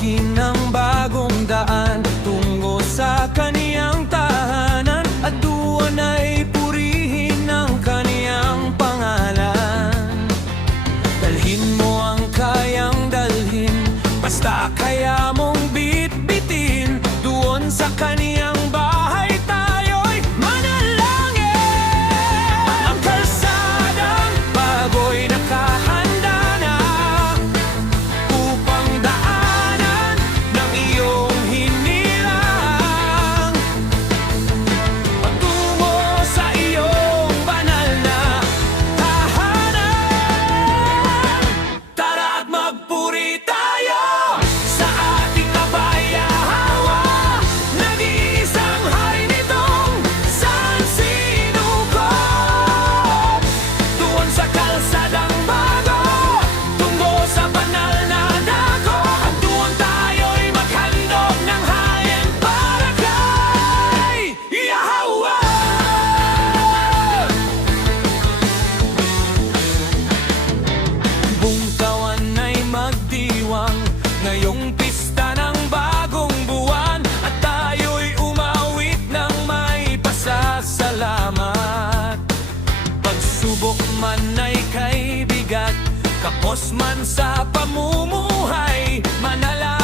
Likhain ng bagong daan tungo sa kaniyang tahanan, at doon ay purihin ang kaniyang pangalan. Dalhin mo ang kayang dalhin, basta kaya mong bitbitin. Doon sa kaniyang bahay tayo'y manalangin. Ang kalsadang bago'y nakahanda na upang daanan ng iyong hinirang, patungo sa iyong banal na tahanan. Tara't magpuri tayo sa ating kapayahawa, nag-iisang hari nitong San Sinuko. Doon sa kalsadang bago, tungo sa banal na dago, at doon tayo'y maghandog ng hayin para kay Yahweh. Buong kawan ay magdiwang ngayong pista ng bagong buwan, at tayo'y umawit ng may pasasalamat. Pagsubok man ay kay bigat, kapos man sa pamumuhay, manalangin